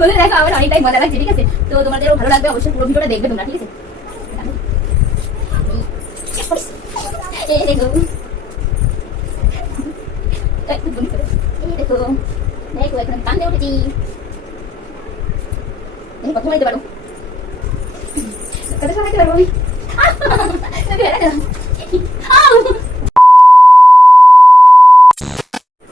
বলে দেখো আমার অনেকটাই মজা লাগছে, ঠিক আছে? তো তোমাদেরও ভালো লাগবে, অবশ্যই পুরো ভিডিওটা দেখবে তোমরা, ঠিক আছে? দেখো। দেখো এখন কান্দে উঠেছি। কথা বলতে পারো। কথা শোনাতে পারব আমি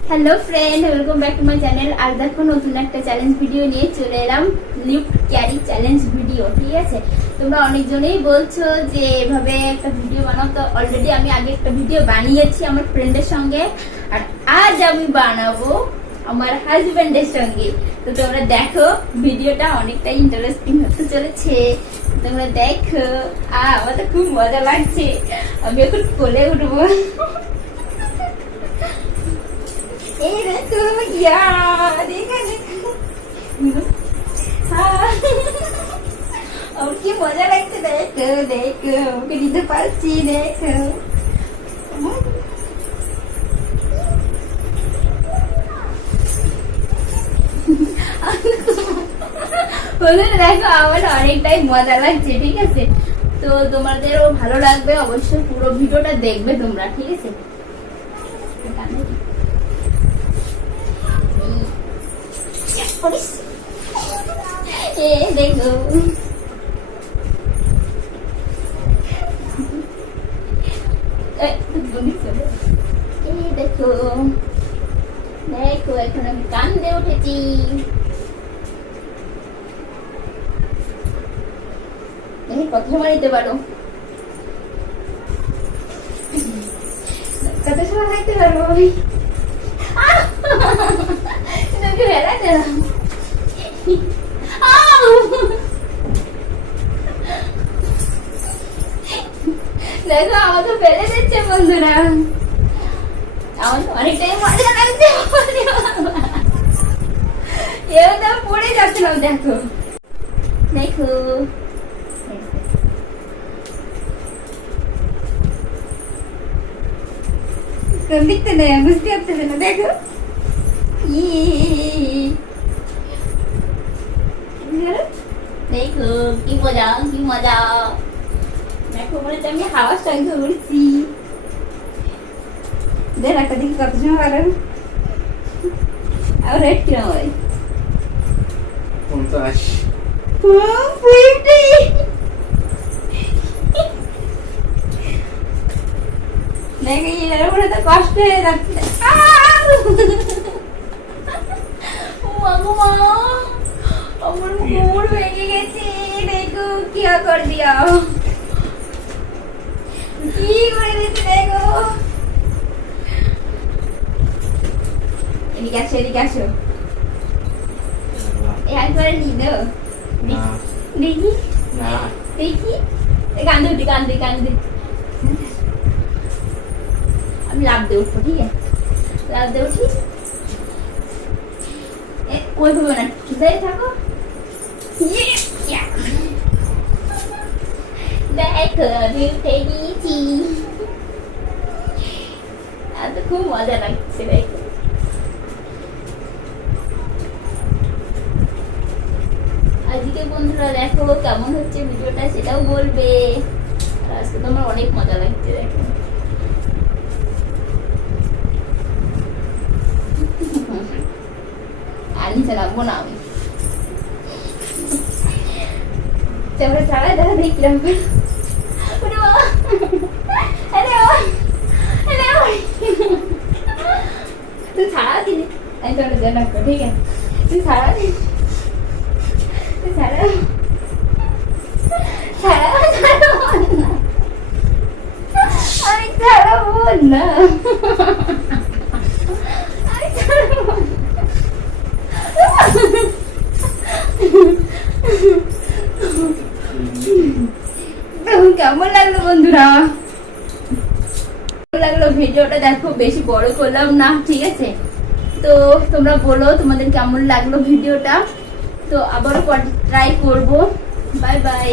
hello friend welcome back to my channel আর দেখো, নতুন একটা চ্যালেঞ্জ ভিডিও নিয়ে চলে এলাম। লিফট ক্যারি চ্যালেঞ্জ ভিডিও ঠিক আছে? তোমরা অনেকজনেই বলছো যে এভাবে একটা ভিডিও বানাও। তো অলরেডি আমি আগে একটা ভিডিও বানিয়েছি আমার ফ্রেন্ডের সঙ্গে। আর আজ আমি বানাবো আমার হাজব্যান্ডের সঙ্গে। তো তোমরা দেখো ভিডিওটা অনেকটা ইন্টারেস্টিং হতে চলেছে। তোমরা দেখো। আমার তো খুব মজা লাগছে। আমি এখন কোলে উঠবো। আমার কি মজা লাগছে দেখো দেখো আমাকে নিতে পারছি দেখো দেখো আমার অনেকটাই মজা লাগছে ঠিক আছে তো তোমাদেরও ভালো লাগবে অবশ্যই পুরো ভিডিওটা দেখবে তোমরা ঠিক আছে দেখো এ। এই দেখো দেখো, এখন পারো কত সময় হাইতে পারব আমি আহ! তোকে বেড়াতে না। আউ! দেখো, আমার তো ফেলে দিচ্ছে বন্ধুরা। আমার অনেকটাই মজা লাগছে এও তো পড়ে যাচ্ছিলাম। দেখো। দেখো। দিকতে নেই, বুঝতে পারতেছে না, দেখো। ই দেখো কি মজা কি মজা দেখো মনে হচ্ছে আমি হাওয়ার সঙ্গে উড়ছি দেখ একটা দিকে কত সময় পারেন আর রেট কিরম হয় পঞ্চাশ দেখি এর উপরে তো কষ্ট হয়ে যাচ্ছে আমার কোমর ভেঙে কি কর দিয়া। কি করে দিচ্ছে দেখো এদিকে আসো এদিকে আসো। একবারে নিয়ে না দেখি। দেখি। কান্দে উঠি কান্দে কান্দে। আমি লাভ দিয়ে উঠবো ঠিক আছে? লাভ দিয়ে উঠি। এ, ওই ভাবে না থাকো? ইয়ে, ইয়া। দেখো আমি উঠে গিয়েছি আর তো খুব মজা লাগছে দেখো আজকে বন্ধুরা দেখো কেমন হচ্ছে ভিডিওটা সেটাও বলবে আজকে তো আমার অনেক মজা লাগছে দেখো আর নিচে না আমি তোমরা ছাড়া দেখা দেখি কিরম করে। ওরে বাবা! আরে বাবা! আরে বাবা! তুই ছাড়া দিলি আমি তোর জন্য ঠিক আছে তুই ছাড়া দিলি ছাড়া ছাড়া ছাড়া না আমি ছাড়াবো না আমি ছাড়াবো না। দেখুন কেমন লাগল বন্ধুরা কেমন লাগল ভিডিওটা দেখো বেশি বড় করলাম না, ঠিক আছে? তো তোমরা বলো তোমাদের কেমন লাগল ভিডিওটা? তো আবারও ট্রাই করব। Bye bye